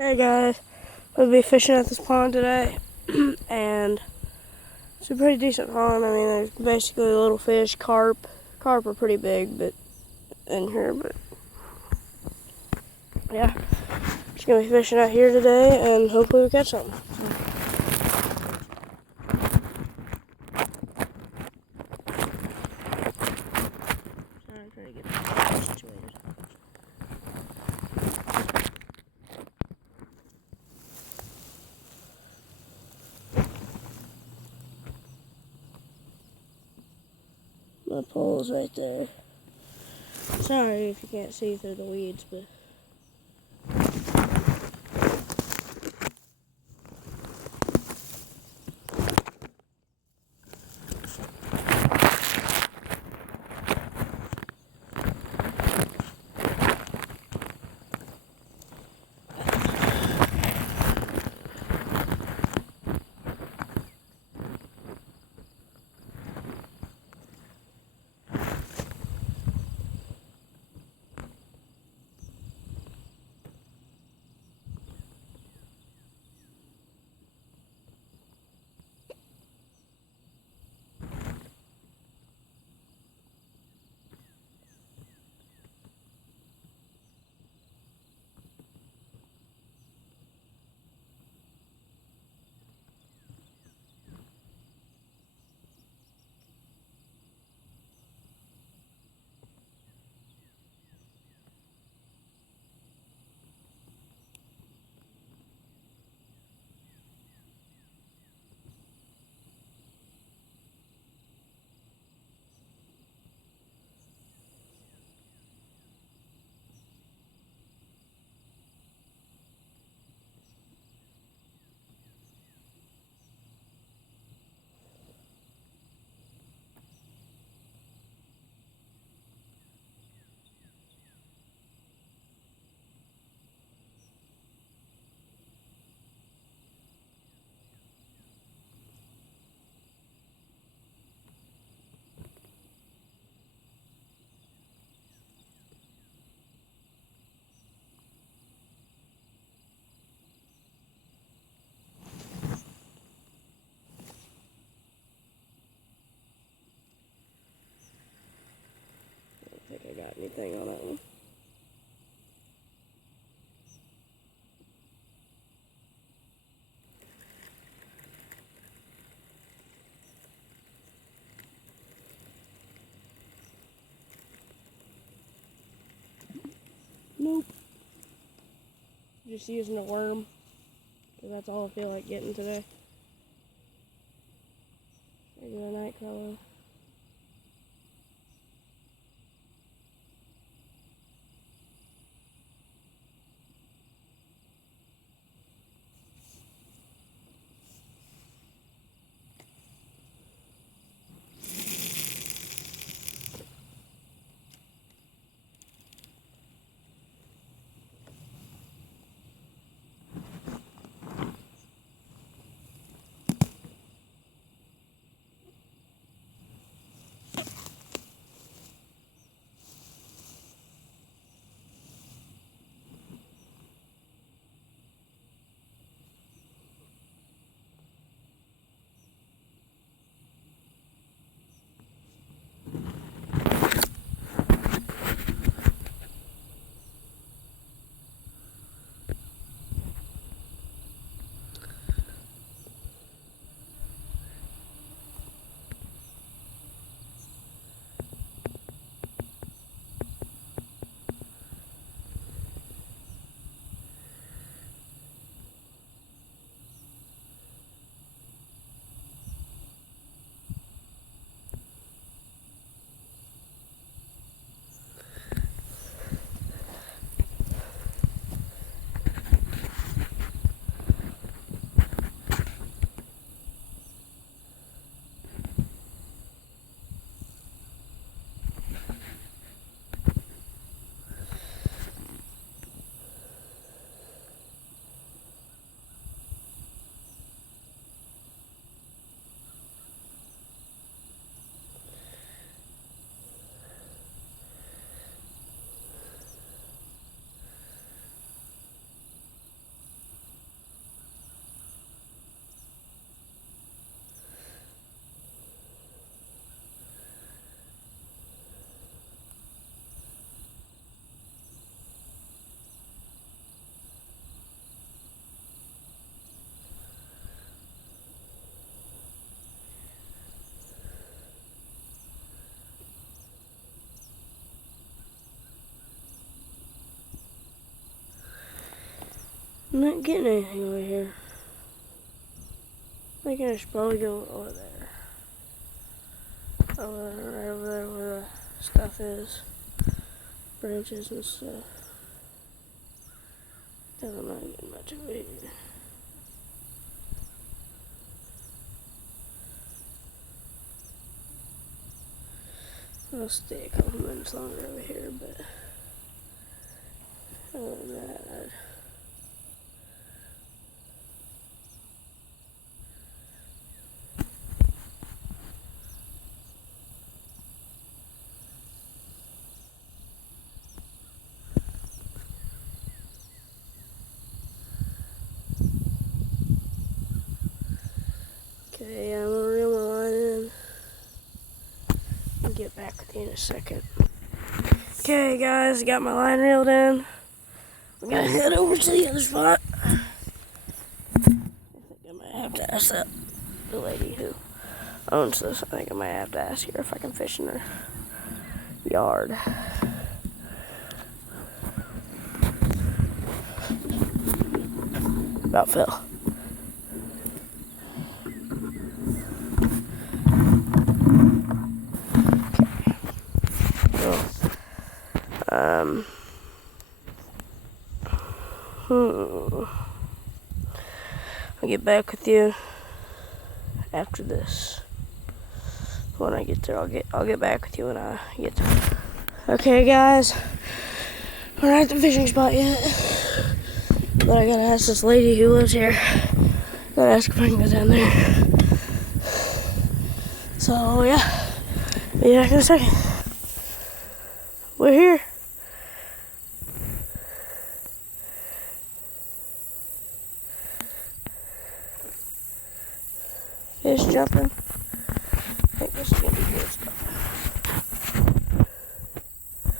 Hey guys, we'll be fishing at this pond today, and it's a pretty decent pond. I mean, there's basically little fish, carp. Carp are pretty big, but in here, but yeah, just gonna be fishing out here today, and hopefully we catch something. I'm trying to get this situated. My pole's right there. Sorry if you can't see through the weeds, but I don't think I got anything on that one. Nope. Just using a worm, because that's all I feel like getting today. Regular night crawler. I'm not getting anything over here. I think I should probably go over there. Over there, right over there where the stuff is. Branches and stuff. Because I'm not getting much over here. I'll stay a couple minutes longer over here, but other than that, okay, I'm gonna reel my line in and get back with you in a second. Okay, guys, got my line reeled in. I'm gonna head over to the other spot. I think I might have to ask the lady who owns this. I think I might have to ask her if I can fish in her yard. About fell. I'll get back with you after this. When I get there, I'll get back with you when I get there. Okay, guys, we're not at the fishing spot yet, but I gotta ask this lady who lives here. Gotta ask if I can go down there. So yeah, be back in a second. We're here. Fish jumping. I think this is gonna be good stuff.